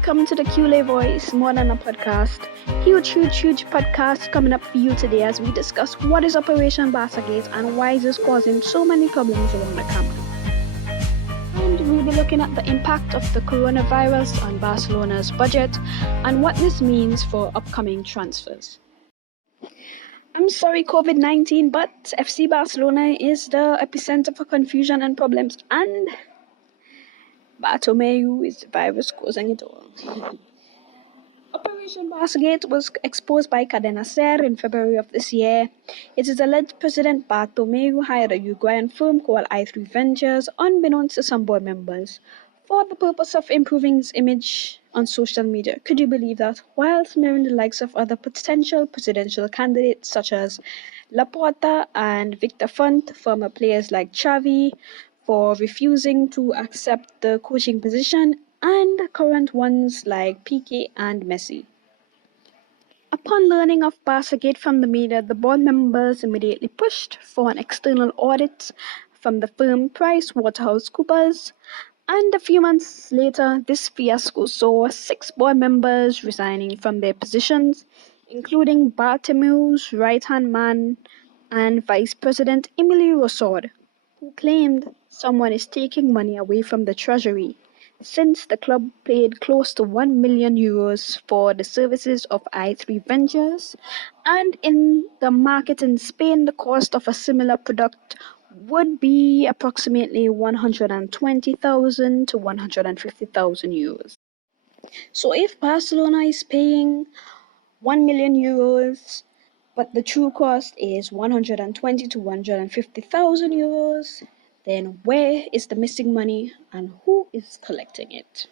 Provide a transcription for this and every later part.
welcome to the Cule Voice, more than a podcast. Huge podcast coming up for you today as we discuss what is Operation BARCAGATE and why is this causing so many problems around the country. And we'll be looking at the impact of the coronavirus on Barcelona's budget and what this means for upcoming transfers. I'm sorry, COVID-19, but FC Barcelona is the epicenter for confusion and problems, and Bartomeu is the virus causing it all. Operation BARCAGATE was exposed by Cadena Ser in February of this year. It is alleged President Bartomeu hired a Uruguayan firm called i3 Ventures, unbeknownst to some board members, for the purpose of improving its image on social media. Could you believe that? While smearing the likes of other potential presidential candidates such as Laporta and Victor Font, former players like Xavi, for refusing to accept the coaching position, and current ones like Piqué and Messi. Upon learning of BARCAGATE from the media, the board members immediately pushed for an external audit from the firm PriceWaterHouseCoopers, and a few months later, this fiasco saw 6 board members resigning from their positions, including Bartomeu's right-hand man and Vice President Emily Rossard, who claimed someone is taking money away from the treasury, since the club paid close to €1 million for the services of i3 Ventures, and in the market in Spain, the cost of a similar product would be approximately €120,000 to €150,000. So if Barcelona is paying €1 million, but the true cost is €120,000 to €150,000, then where is the missing money and who is collecting it?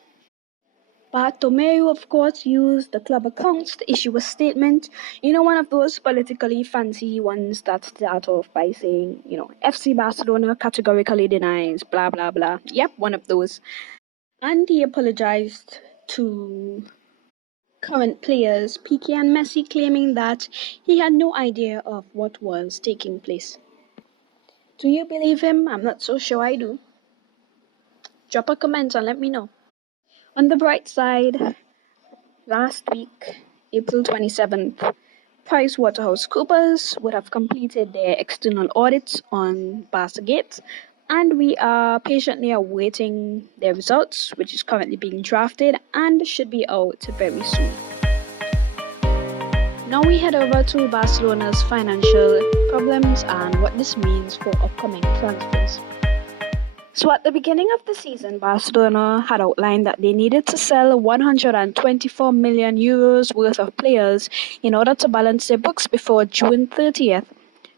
Bartomeu, of course, used the club accounts to issue a statement. One of those politically fancy ones that start off by saying, FC Barcelona categorically denies, blah, blah, blah. Yep, one of those. And he apologized to current players, Piqué and Messi, claiming that he had no idea of what was taking place. Do you believe him? I'm not so sure I do. Drop a comment and let me know. On the bright side, last week, April 27th, PriceWaterhouseCoopers would have completed their external audits on BARCAGATE, and we are patiently awaiting their results, which is currently being drafted and should be out very soon. Now we head over to Barcelona's financial problems and what this means for upcoming transfers. So at the beginning of the season, Barcelona had outlined that they needed to sell €124 million worth of players in order to balance their books before June 30th,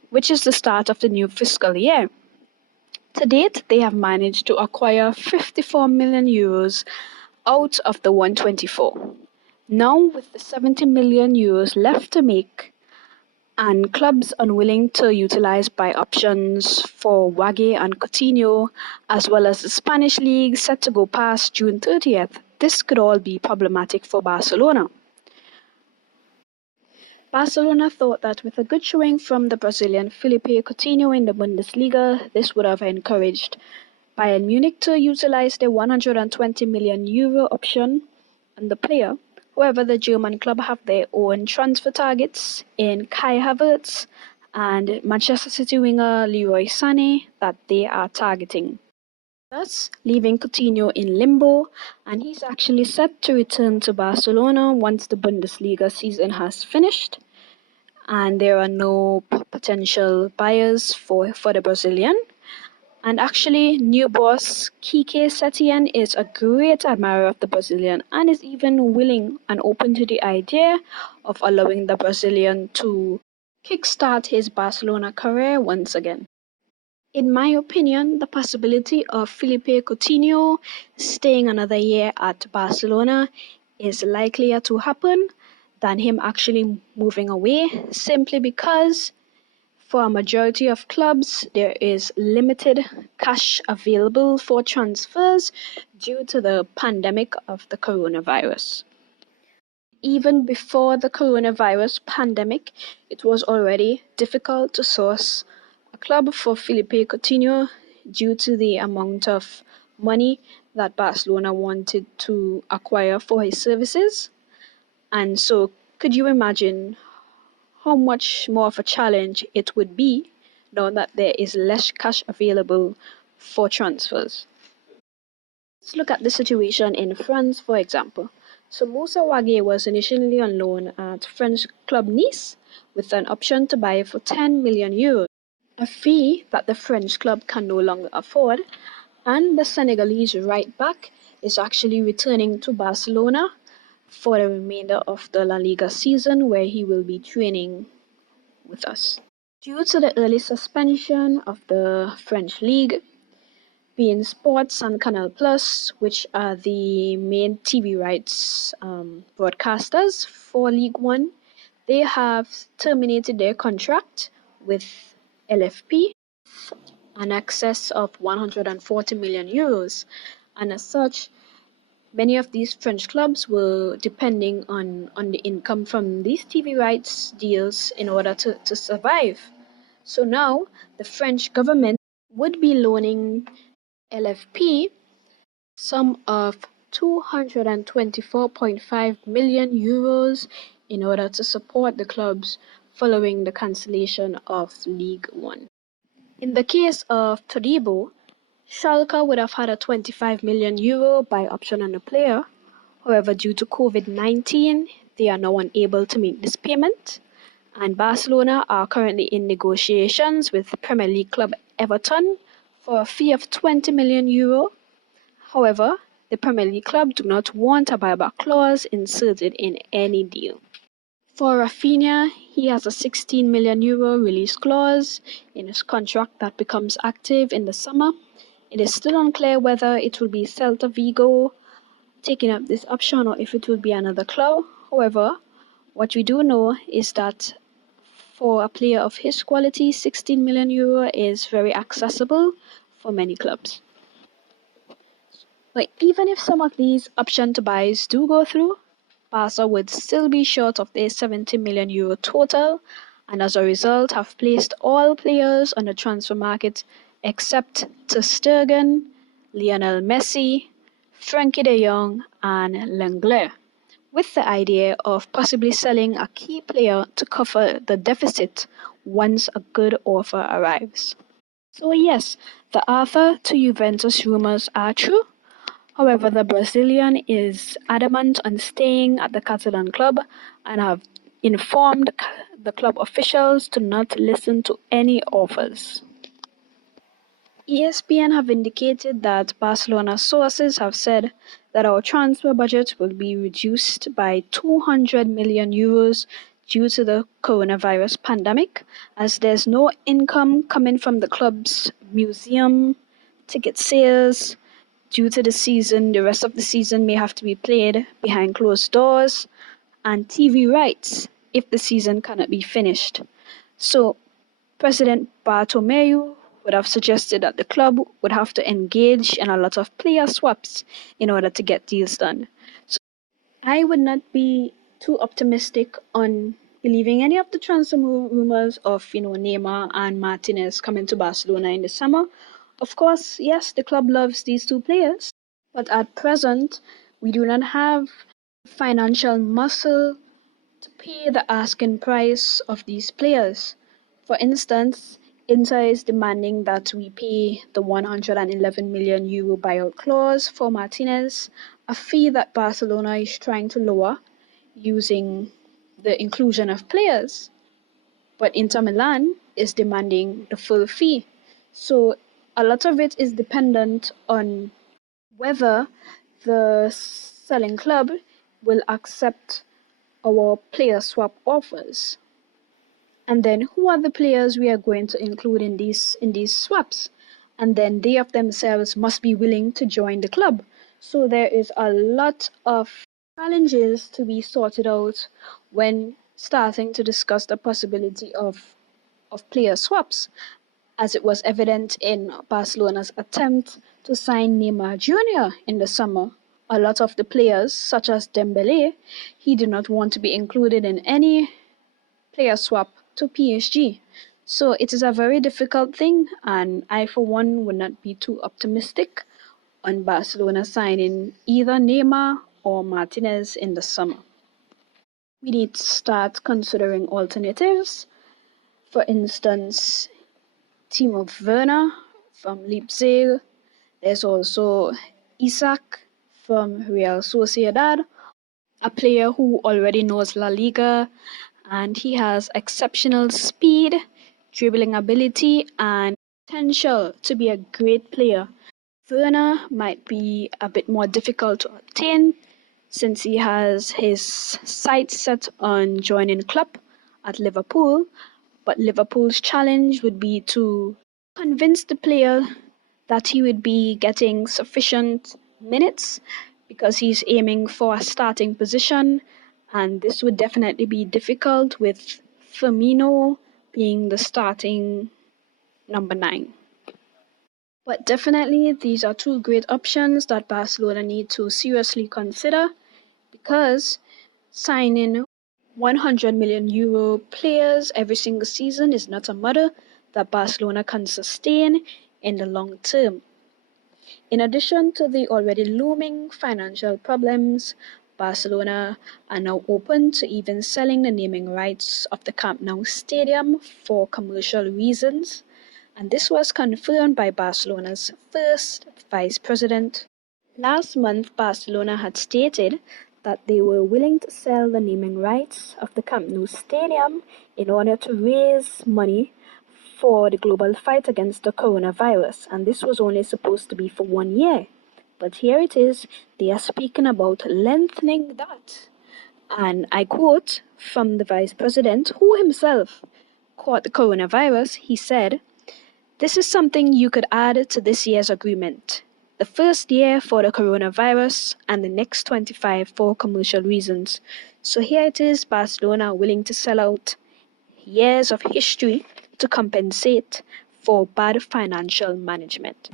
which is the start of the new fiscal year. To date, they have managed to acquire €54 million out of the 124. Now, with the €70 million left to make, and clubs unwilling to utilize buy options for Wague and Coutinho, as well as the Spanish league set to go past June 30th, this could all be problematic for Barcelona. Barcelona thought that with a good showing from the Brazilian Felipe Coutinho in the Bundesliga, this would have encouraged Bayern Munich to utilize their €120 million option on the player. However, the German club have their own transfer targets in Kai Havertz and Manchester City winger Leroy Sané that they are targeting, thus leaving Coutinho in limbo, and he's actually set to return to Barcelona once the Bundesliga season has finished and there are no potential buyers for the Brazilian. And actually, new boss Quique Setien is a great admirer of the Brazilian and is even willing and open to the idea of allowing the Brazilian to kickstart his Barcelona career once again. In my opinion, the possibility of Felipe Coutinho staying another year at Barcelona is likelier to happen than him actually moving away, simply because for a majority of clubs, there is limited cash available for transfers due to the pandemic of the coronavirus. Even before the coronavirus pandemic, it was already difficult to source a club for Felipe Coutinho due to the amount of money that Barcelona wanted to acquire for his services. And so, could you imagine how much more of a challenge it would be now that there is less cash available for transfers? Let's look at the situation in France, for example. So Moussa Wagué was initially on loan at French club Nice with an option to buy for 10 million euros, a fee that the French club can no longer afford, and the Senegalese right back is actually returning to Barcelona for the remainder of the La Liga season, where he will be training with us. Due to the early suspension of the French league, beIN Sports and Canal Plus, which are the main TV rights broadcasters for League One, they have terminated their contract with LFP, an excess of 140 million euros. And as such, many of these French clubs were depending on the income from these TV rights deals in order to survive. So now the French government would be loaning LFP sum of 224.5 million euros in order to support the clubs following the cancellation of League One. In the case of Todibo, Schalke would have had a 25 million euro buy option on the player. However, due to COVID-19, they are now unable to make this payment. And Barcelona are currently in negotiations with Premier League club Everton for a fee of 20 million euro. However, the Premier League club do not want a buyback clause inserted in any deal. For Rafinha, he has a 16 million euro release clause in his contract that becomes active in the summer. It is still unclear whether it will be Celta Vigo taking up this option or if it will be another club. However, what we do know is that for a player of his quality, 16 million euro is very accessible for many clubs. But even if some of these option to buys do go through, Barca would still be short of their 70 million euro total, and as a result have placed all players on the transfer market except Ter Stegen, Lionel Messi, Frankie de Jong, and Lenglet, with the idea of possibly selling a key player to cover the deficit once a good offer arrives. So yes, the Arthur to Juventus rumors are true. However, the Brazilian is adamant on staying at the Catalan club and have informed the club officials to not listen to any offers. ESPN have indicated that Barcelona sources have said that our transfer budget will be reduced by 200 million euros due to the coronavirus pandemic, as there's no income coming from the club's museum, ticket sales. Due to the season, the rest of the season may have to be played behind closed doors, and TV rights if the season cannot be finished. So, President Bartomeu would have suggested that the club would have to engage in a lot of player swaps in order to get deals done. So, I would not be too optimistic on believing any of the transfer rumors of Neymar and Martinez coming to Barcelona in the summer. Of course, yes, the club loves these two players, but at present, we do not have financial muscle to pay the asking price of these players. For instance, Inter is demanding that we pay the 111 million euro buyout clause for Martinez, a fee that Barcelona is trying to lower using the inclusion of players. But Inter Milan is demanding the full fee. So a lot of it is dependent on whether the selling club will accept our player swap offers. And then who are the players we are going to include in these swaps? And then they of themselves must be willing to join the club. So there is a lot of challenges to be sorted out when starting to discuss the possibility of player swaps, as it was evident in Barcelona's attempt to sign Neymar Jr. in the summer. A lot of the players, such as Dembele, he did not want to be included in any player swap to PSG. So it is a very difficult thing, and I, for one, would not be too optimistic on Barcelona signing either Neymar or Martinez in the summer. We need to start considering alternatives. For instance, Timo Werner from Leipzig. There's also Isaac from Real Sociedad, a player who already knows La Liga, and he has exceptional speed, dribbling ability, and potential to be a great player. Werner might be a bit more difficult to obtain since he has his sights set on joining club at Liverpool, but Liverpool's challenge would be to convince the player that he would be getting sufficient minutes because he's aiming for a starting position, and this would definitely be difficult with Firmino being the starting number 9. But definitely, these are two great options that Barcelona need to seriously consider because signing 100 million euro players every single season is not a model that Barcelona can sustain in the long term. In addition to the already looming financial problems, Barcelona are now open to even selling the naming rights of the Camp Nou stadium for commercial reasons, and this was confirmed by Barcelona's first vice president. Last month, Barcelona had stated that they were willing to sell the naming rights of the Camp Nou stadium in order to raise money for the global fight against the coronavirus, and this was only supposed to be for 1 year. But here it is, they are speaking about lengthening that. And I quote from the vice president, who himself caught the coronavirus. He said, "This is something you could add to this year's agreement. The first year for the coronavirus and the next 25 for commercial reasons." So here it is, Barcelona willing to sell out years of history to compensate for bad financial management.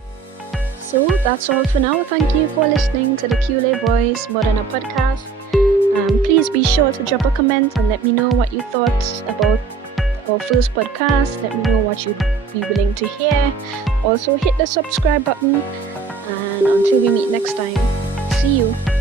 So that's all for now. Thank you for listening to the Cule Voice Moderna podcast. Please be sure to drop a comment and let me know what you thought about our first podcast. Let me know what you'd be willing to hear. Also hit the subscribe button, and until we meet next time, see you.